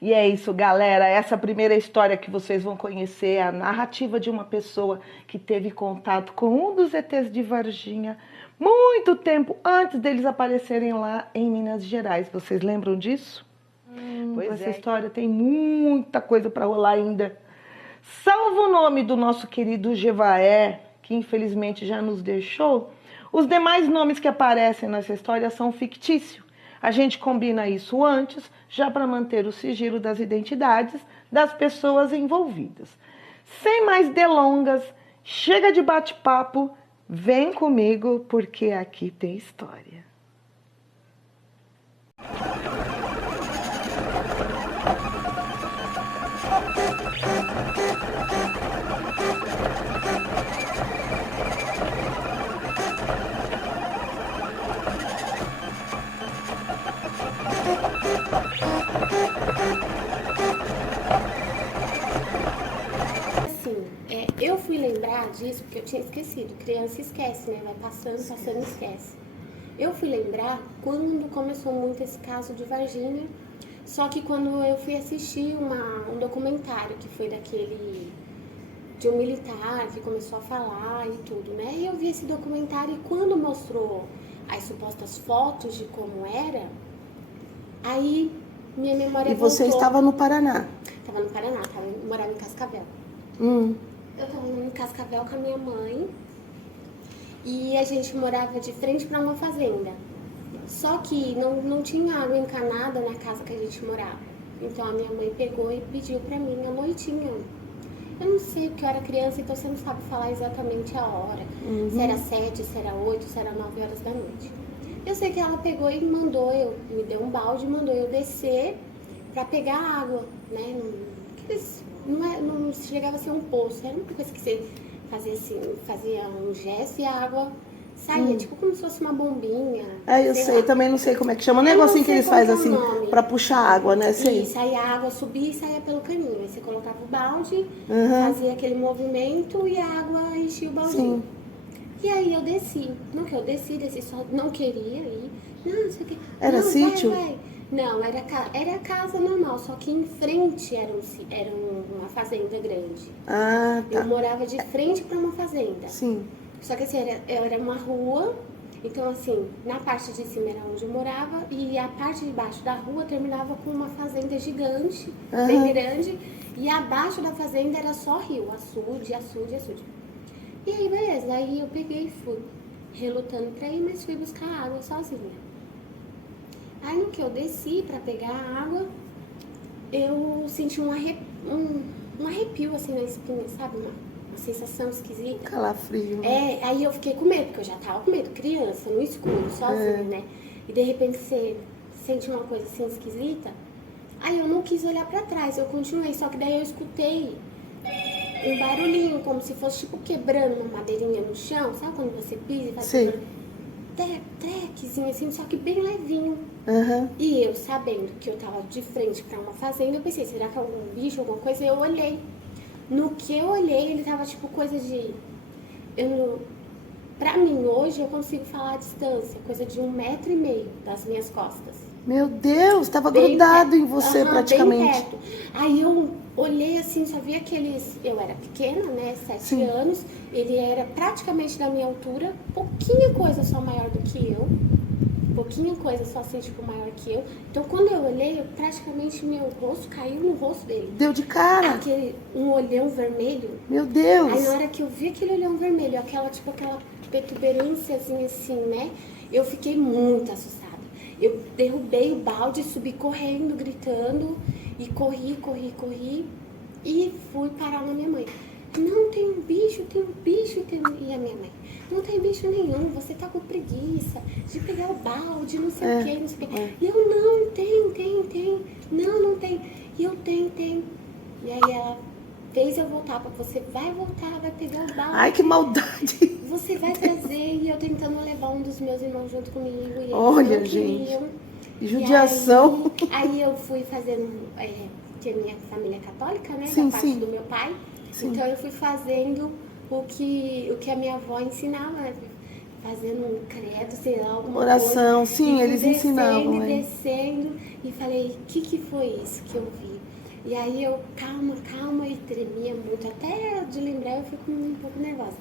E é isso, galera. Essa primeira história que vocês vão conhecer é a narrativa de uma pessoa que teve contato com um dos ETs de Varginha muito tempo antes deles aparecerem lá em Minas Gerais. Vocês lembram disso? Essa história tem muita coisa para rolar ainda. Salvo o nome do nosso querido Jevaé, que infelizmente já nos deixou, os demais nomes que aparecem nessa história são fictícios. A gente combina isso antes, já para manter o sigilo das identidades das pessoas envolvidas. Sem mais delongas, chega de bate-papo, vem comigo, porque aqui tem história. Eu fui lembrar disso porque eu tinha esquecido. Criança esquece, né? Vai passando, passando, esquece. Eu fui lembrar quando começou muito esse caso de Varginha. Só que quando eu fui assistir um documentário que foi de um militar que começou a falar e tudo, né? E eu vi esse documentário e quando mostrou as supostas fotos de como era, aí minha memória voltou. E você estava no Paraná? Estava no Paraná, morava em Cascavel. Eu estava em Cascavel com a minha mãe e a gente morava de frente para uma fazenda. Só que não tinha água encanada na casa que a gente morava. Então a minha mãe pegou e pediu para mim a noitinha. Eu não sei porque eu era criança, então você não sabe falar exatamente a hora. Se era 7, se era 8, se era 9 horas da noite. Eu sei que ela pegou e me deu um balde e mandou eu descer para pegar água, né? Não chegava a ser um poço, era uma coisa que você fazia assim, fazia um gesto e a água saía, tipo como se fosse uma bombinha. Eu sei, também não sei como é que chama. Um negocinho que eles fazem assim, pra puxar água, né? Sei. Isso, aí a água subia e saía pelo caninho. Aí você colocava o balde, fazia aquele movimento e a água enchia o baldinho. Sim. E aí eu desci. Não que eu desci só não queria ir. Não sei o que. Era sítio? Vai. Não, era casa normal, só que em frente era uma fazenda grande. Ah, tá. Eu morava de frente para uma fazenda. Sim. Só que assim, era uma rua, então assim, na parte de cima era onde eu morava e a parte de baixo da rua terminava com uma fazenda gigante, bem grande, e abaixo da fazenda era só rio, açude. E aí, beleza, aí eu peguei e fui, relutando pra ir, mas fui buscar água sozinha. Aí no que eu desci pra pegar a água, eu senti um arrepio assim na espinha, sabe? Uma sensação esquisita. Calafrio. Aí eu fiquei com medo, porque eu já tava com medo, criança, no escuro, sozinha, né? E de repente você sente uma coisa assim esquisita. Aí eu não quis olhar pra trás, eu continuei, só que daí eu escutei um barulhinho, como se fosse tipo quebrando uma madeirinha no chão, sabe quando você pisa e faz trequezinho assim, só que bem levinho. E eu sabendo que eu tava de frente pra uma fazenda, eu pensei, será que é algum bicho, alguma coisa? Eu olhei. No que eu olhei, ele tava tipo coisa de... Pra mim, hoje, eu consigo falar a distância, coisa de 1,5 metro das minhas costas. Meu Deus, tava grudado em você praticamente. Bem perto. Aí eu olhei assim, só vi aqueles... Eu era pequena, né, 7 anos. Ele era praticamente da minha altura, pouquinha coisa só maior do que eu. Pouquinha coisa só assim, tipo, maior que eu. Então, quando eu olhei, praticamente meu rosto caiu no rosto dele. Deu de cara? Um olhão vermelho. Meu Deus! Aí, na hora que eu vi aquele olhão vermelho, aquela protuberânciazinha assim, né? Eu fiquei muito assustada. Eu derrubei o balde, subi correndo, gritando. E corri. E fui parar na minha mãe. Não, tem um bicho. E a minha mãe, não tem bicho nenhum, você tá com preguiça de pegar o balde, não sei o que, não sei o que. E eu, não, tem. Não tem. E eu, tem. E aí ela fez eu voltar, porque você vai voltar, vai pegar o balde. Ai, que maldade. Você vai trazer, e eu tentando levar um dos meus irmãos junto comigo. E eles olha, não gente, judiação. Aí eu fui fazendo, que a minha família é católica, né, sim, da parte do meu pai. Sim. Então eu fui fazendo o que a minha avó ensinava, fazendo um credo, sei lá, alguma oração, coisa. sim, eles ensinavam. Descendo, e falei, o que foi isso que eu vi? E aí eu, calma, e tremia muito. Até de lembrar eu fico um pouco nervosa.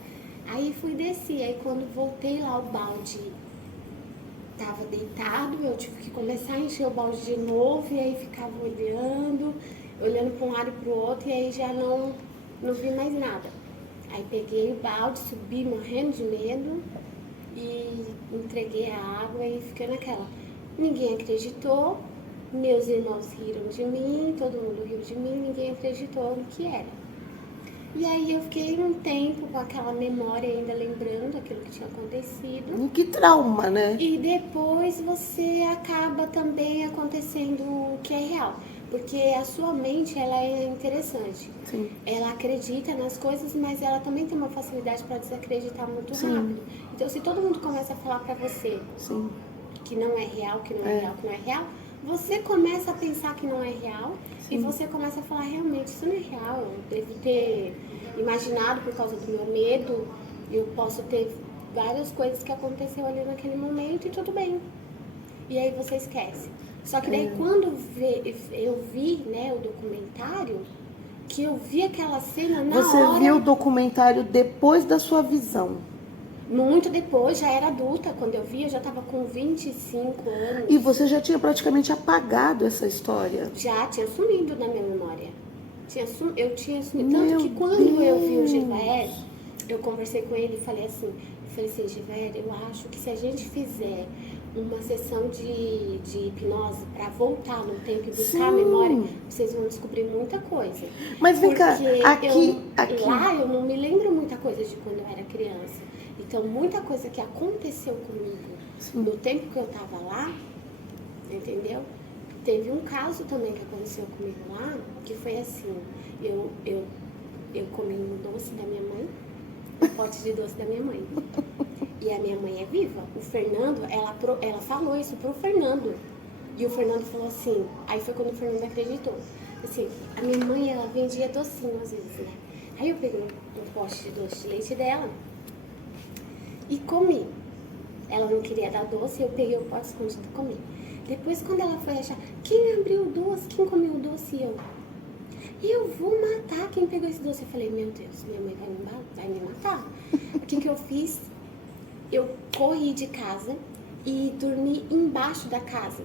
Aí fui descer, aí quando voltei lá, o balde tava deitado, eu tive que começar a encher o balde de novo, e aí ficava olhando para um lado e para o outro, e aí já não vi mais nada. Aí peguei o balde, subi morrendo de medo e entreguei a água e fiquei naquela. Ninguém acreditou, meus irmãos riram de mim, todo mundo riu de mim, ninguém acreditou no que era. E aí eu fiquei um tempo com aquela memória ainda lembrando aquilo que tinha acontecido. Que trauma, né? E depois você acaba também acontecendo o que é real. Porque a sua mente, ela é interessante. Sim. Ela acredita nas coisas, mas ela também tem uma facilidade para desacreditar muito rápido. Então, se todo mundo começa a falar para você que não é real, que não é real, que não é real, você começa a pensar que não é real. Sim. E você começa a falar, realmente, isso não é real. Eu devo ter imaginado por causa do meu medo. Eu posso ter várias coisas que aconteceu ali naquele momento e tudo bem. E aí você esquece. Só que daí quando eu vi, né, o documentário, que eu vi aquela cena na hora... Você viu o documentário depois da sua visão? Muito depois, já era adulta. Quando eu vi, eu já estava com 25 anos. E você já tinha praticamente apagado essa história? Já, tinha sumido da minha memória. Eu tinha sumido. Tanto que quando eu vi o Givaer, eu conversei com ele e falei assim, Givaer, eu acho que se a gente fizer uma sessão de hipnose para voltar no tempo e buscar a memória, vocês vão descobrir muita coisa. Mas vem cá, aqui... Lá eu não me lembro muita coisa de quando eu era criança. Então, muita coisa que aconteceu comigo no tempo que eu estava lá, entendeu? Teve um caso também que aconteceu comigo lá, que foi assim, eu comi um doce da minha mãe, um pote de doce da minha mãe. E a minha mãe é viva. O Fernando, ela falou isso pro Fernando. E o Fernando falou assim, aí foi quando o Fernando acreditou. Assim, a minha mãe, ela vendia docinho às vezes, né? Aí eu peguei um pote de doce de leite dela e comi. Ela não queria dar doce, eu peguei o pote escondido e comi. Depois, quando ela foi achar, quem abriu o doce, quem comeu o doce? Eu vou matar quem pegou esse doce. Eu falei, meu Deus, minha mãe vai me matar. O que eu fiz? Eu corri de casa e dormi embaixo da casa.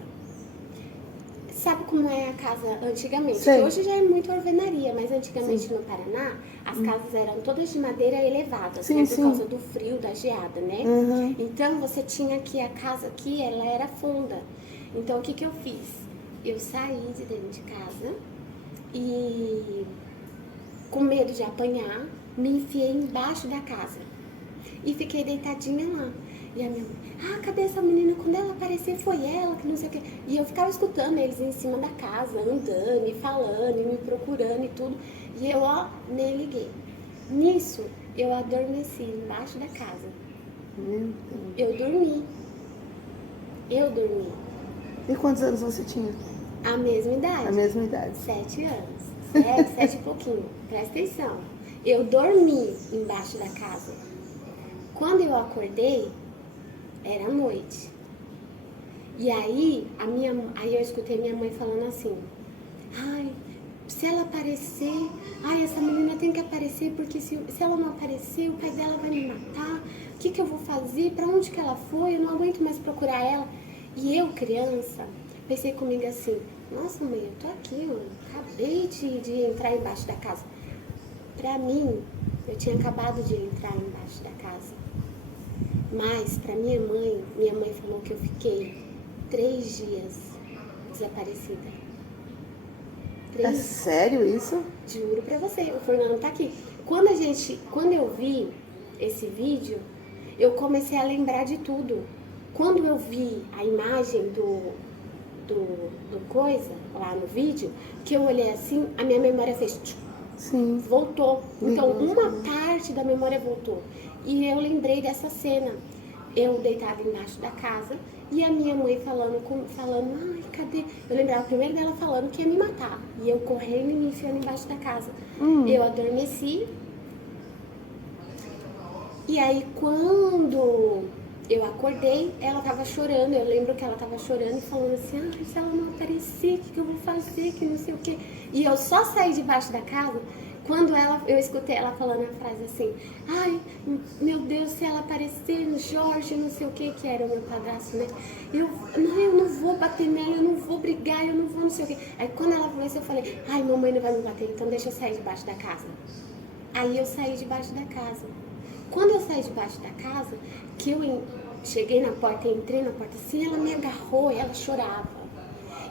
Sabe como é a casa antigamente? Que hoje já é muito alvenaria, mas antigamente no Paraná, as casas eram todas de madeira elevadas, né? Por causa do frio, da geada, né? Então, você tinha aqui, a casa aqui, ela era funda. Então, o que eu fiz? Eu saí de dentro de casa e, com medo de apanhar, me enfiei embaixo da casa. E fiquei deitadinha lá. E a minha mãe, cadê essa menina? Quando ela aparecer, foi ela, que não sei o quê. E eu ficava escutando eles em cima da casa, andando e falando e me procurando e tudo. E eu, nem liguei. Nisso, eu adormeci embaixo da casa. Eu dormi. E quantos anos você tinha? A mesma idade. A mesma idade. 7 anos. 7 e pouquinho. Presta atenção. Eu dormi embaixo da casa. Quando eu acordei, era noite. E aí, eu escutei minha mãe falando assim, se ela aparecer, essa menina tem que aparecer, porque se ela não aparecer, o pai dela vai me matar. O que eu vou fazer? Pra onde que ela foi? Eu não aguento mais procurar ela. E eu, criança, pensei comigo assim, nossa mãe, eu tô aqui, eu acabei de entrar embaixo da casa. Pra mim, eu tinha acabado de entrar embaixo da casa. Mas pra minha mãe falou que eu fiquei 3 dias desaparecida. 3 É sério isso? Juro pra você, o Fernando tá aqui. Quando eu vi esse vídeo, eu comecei a lembrar de tudo. Quando eu vi a imagem do coisa lá no vídeo, que eu olhei assim, a minha memória fez voltou. Então, uma parte da memória voltou. E eu lembrei dessa cena. Eu deitada embaixo da casa e a minha mãe falando, cadê? Eu lembrava primeiro dela falando que ia me matar. E eu correndo e me enfiando embaixo da casa. Eu adormeci. E aí, quando eu acordei, ela tava chorando, eu lembro que ela tava chorando e falando assim, se ela não aparecer, o que eu vou fazer, que não sei o quê. E eu só saí debaixo da casa quando eu escutei ela falando a frase assim, ai, meu Deus, se ela aparecer, Jorge, não sei o que era o meu padrasto, né? Eu não vou bater nela, eu não vou brigar, eu não vou não sei o que. Aí quando ela falou isso, eu falei, ai, mamãe não vai me bater, então deixa eu sair debaixo da casa. Aí eu saí debaixo da casa. Quando eu saí debaixo da casa, que eu cheguei na porta, entrei na porta assim, ela me agarrou e ela chorava.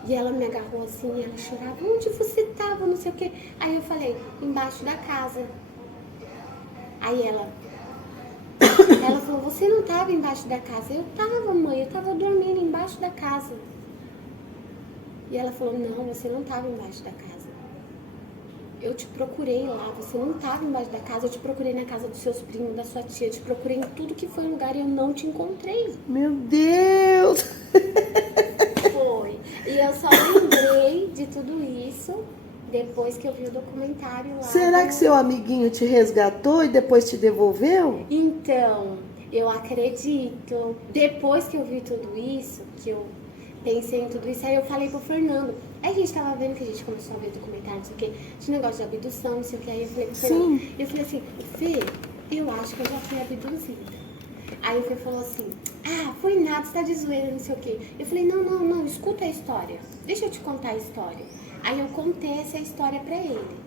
E ela me agarrou assim, e ela chorava, onde você tava, não sei o quê. Aí eu falei, embaixo da casa. Aí ela falou, você não tava embaixo da casa? Eu tava, mãe, eu tava dormindo embaixo da casa. E ela falou, não, você não tava embaixo da casa. Eu te procurei lá, você não estava embaixo da casa, eu te procurei na casa dos seus primos, da sua tia, eu te procurei em tudo que foi lugar e eu não te encontrei. Meu Deus! Foi. E eu só lembrei de tudo isso depois que eu vi o documentário lá. Será que seu amiguinho te resgatou e depois te devolveu? Então, eu acredito. Depois que eu vi tudo isso, que eu pensei em tudo isso, aí eu falei pro Fernando. Aí a gente tava vendo que a gente começou a ver documentário, não sei o que, de negócio de abdução, não sei o que. Aí eu falei pro Fernando, eu falei assim, Fê, eu acho que eu já fui abduzida. Aí o Fê falou assim, foi nada, você tá de zoeira, não sei o que. Eu falei, não, escuta a história. Deixa eu te contar a história. Aí eu contei essa história pra ele.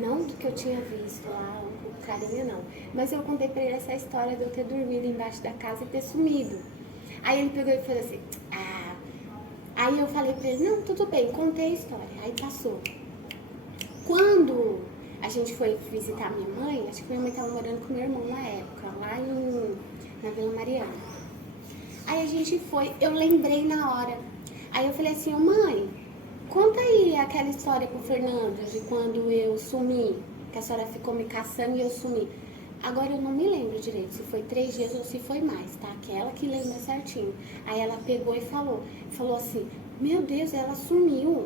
Não do que eu tinha visto lá, o carinha não. Mas eu contei pra ele essa história de eu ter dormido embaixo da casa e ter sumido. Aí ele pegou e falou assim, Aí eu falei pra ele, não, tudo bem, contei a história. Aí passou. Quando a gente foi visitar minha mãe, acho que minha mãe estava morando com meu irmão na época, lá na Vila Mariana. Aí a gente foi, eu lembrei na hora. Aí eu falei assim, mãe, conta aí aquela história pro Fernando de quando eu sumi, que a senhora ficou me caçando e eu sumi. Agora eu não me lembro direito se foi 3 dias ou se foi mais, tá? Que é ela que lembra certinho. Aí ela pegou e falou assim, meu Deus, ela sumiu.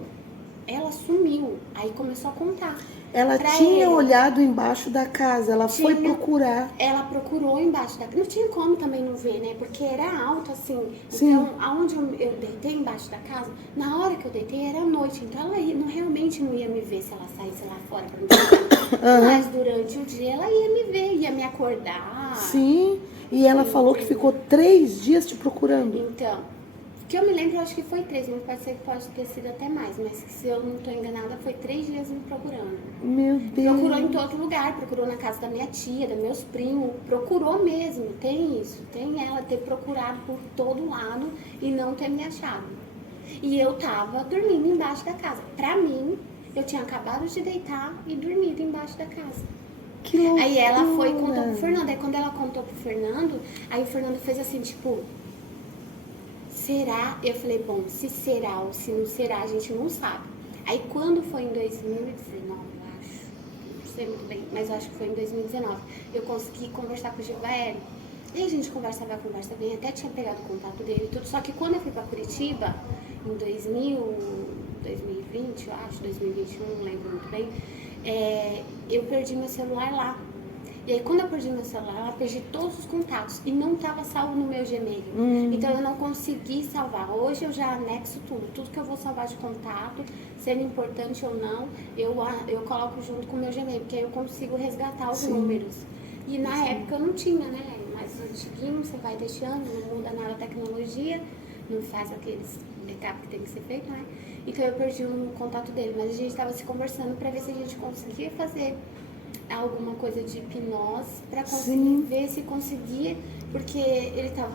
Aí começou a contar. Ela tinha olhado embaixo da casa, ela foi procurar. Ela procurou embaixo da casa. Não tinha como também não ver, né? Porque era alto assim. Sim. Então, aonde eu deitei embaixo da casa, na hora que eu deitei era noite. Então ela realmente não ia me ver se ela saísse lá fora pra me ver. Mas durante o dia ela ia me ver, ia me acordar. Sim. E ela falou que ficou 3 dias te procurando. Então, que eu me lembro, eu acho que foi 3, mas pode ter sido até mais, mas se eu não estou enganada, foi 3 dias me procurando. Meu Deus. Procurou em todo lugar, procurou na casa da minha tia, dos meus primos, procurou mesmo, tem isso, tem ela ter procurado por todo lado e não ter me achado. E eu tava dormindo embaixo da casa. Pra mim, eu tinha acabado de deitar e dormido embaixo da casa. Que loucura. Aí ela foi e contou pro Fernando, aí quando ela contou pro Fernando, aí o Fernando fez assim, tipo... Será? Eu falei, bom, se será ou se não será, a gente não sabe. Aí quando foi em 2019, eu acho, não sei muito bem, mas eu acho que foi em 2019, eu consegui conversar com o Gil Baeri. E a gente conversa bem, até tinha pegado o contato dele e tudo. Só que quando eu fui pra Curitiba, em 2020, eu acho, 2021, não lembro muito bem, eu perdi meu celular lá. E aí, quando eu perdi meu celular, eu perdi todos os contatos e não estava salvo no meu Gmail. Então, eu não consegui salvar. Hoje, eu já anexo tudo que eu vou salvar de contato, sendo importante ou não, eu coloco junto com o meu Gmail, porque aí eu consigo resgatar os números. E na época, eu não tinha, né? Mas antiguinho, você vai deixando, não muda nada a tecnologia, não faz aqueles backup que tem que ser feito, né? Então, eu perdi o contato dele, mas a gente estava se conversando para ver se a gente conseguia fazer alguma coisa de hipnose para conseguir ver se conseguia, porque ele tava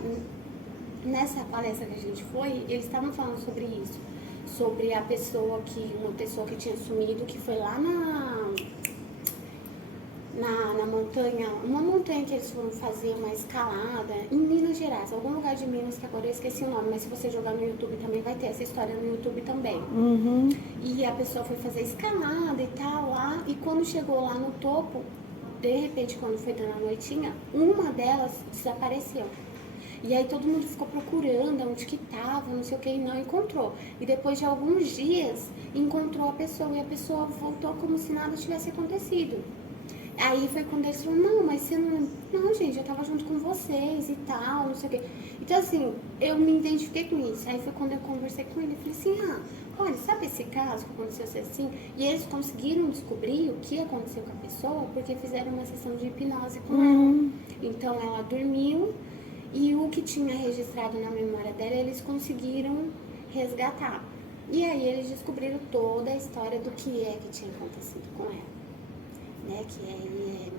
nessa palestra que a gente foi, eles estavam falando sobre isso, sobre uma pessoa que tinha sumido, que foi lá na montanha, uma montanha que eles foram fazer uma escalada em Minas Gerais, algum lugar de Minas que agora eu esqueci o nome, mas se você jogar no YouTube também vai ter essa história no YouTube também. E a pessoa foi fazer escalada e tal lá, e quando chegou lá no topo, de repente quando foi dando a noitinha, uma delas desapareceu. E aí todo mundo ficou procurando onde que tava, não sei o que, e não encontrou. E depois de alguns dias, encontrou a pessoa, e a pessoa voltou como se nada tivesse acontecido. Aí foi quando eles falaram, não, mas você não... Não, gente, eu tava junto com vocês e tal, não sei o quê. Então, assim, eu me identifiquei com isso. Aí foi quando eu conversei com ele, eu falei assim, olha, sabe esse caso que aconteceu assim? E eles conseguiram descobrir o que aconteceu com a pessoa porque fizeram uma sessão de hipnose com ela. Então, ela dormiu e o que tinha registrado na memória dela, eles conseguiram resgatar. E aí eles descobriram toda a história do que é que tinha acontecido com ela. Né? Que aí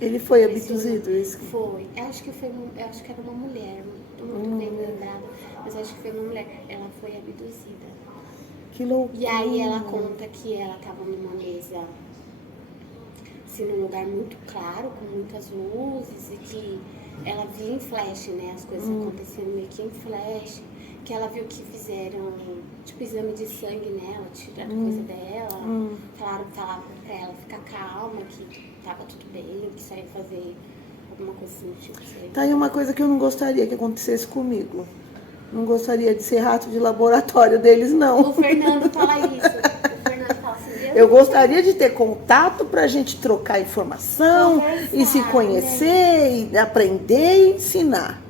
Ele foi abduzido? Isso? Foi. Eu acho que era uma mulher, não tô muito bem lembrada, mas acho que foi uma mulher. Ela foi abduzida. Que loucura. E aí ela conta que ela estava numa mesa, assim, num lugar muito claro, com muitas luzes, e que ela via em flash, né? As coisas acontecendo meio que em flash. Que ela viu que fizeram, tipo, exame de sangue nela, tiraram coisa dela. Falaram pra ela ficar calma, que tava tudo bem, que só ia fazer alguma coisa assim, tipo... Tá aí uma coisa que eu não gostaria que acontecesse comigo. Não gostaria de ser rato de laboratório deles, não. O Fernando fala isso. O Fernando fala assim... Eu gostaria de ter contato pra gente trocar informação e se conhecer, e aprender e ensinar.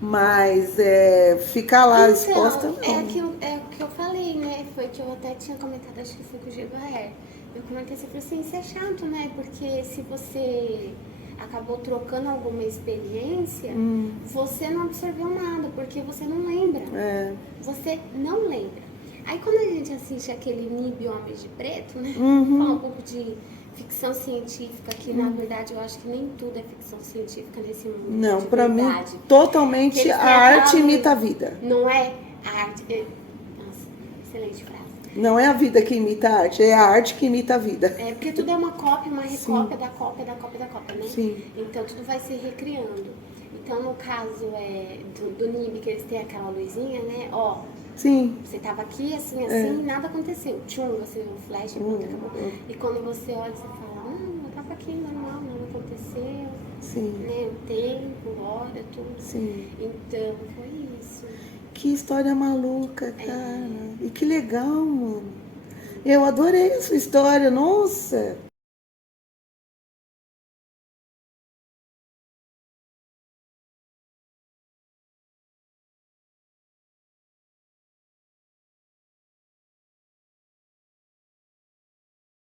Mas ficar lá então, exposta, não. É o que eu falei, né? Foi que eu até tinha comentado, acho que foi com o Gilberto. Eu comentei assim, eu falei assim, isso é chato, né? Porque se você acabou trocando alguma experiência, você não absorveu nada, porque você não lembra. Você não lembra. Aí quando a gente assiste aquele Nib Homens de Preto, né? Fala um pouco de ficção científica, que na verdade eu acho que nem tudo é ficção científica nesse mundo. Não, pra mim, totalmente a arte imita a vida. Não é a arte. Nossa, excelente frase. Não é a vida que imita a arte, é a arte que imita a vida. É porque tudo é uma cópia, uma recópia da cópia da cópia da cópia, né? Sim. Então tudo vai se recriando. Então no caso do NIB, que eles têm aquela luzinha, né? Ó. Sim. Você tava aqui, assim, nada aconteceu. Tchum, você viu um flash, acabou. E quando você olha, você fala, não, eu tava aqui normal, nada aconteceu. Sim. Né? O tempo, hora, tudo. Sim. Então, foi isso. Que história maluca, cara. E que legal, mano. Eu adorei a sua história, nossa.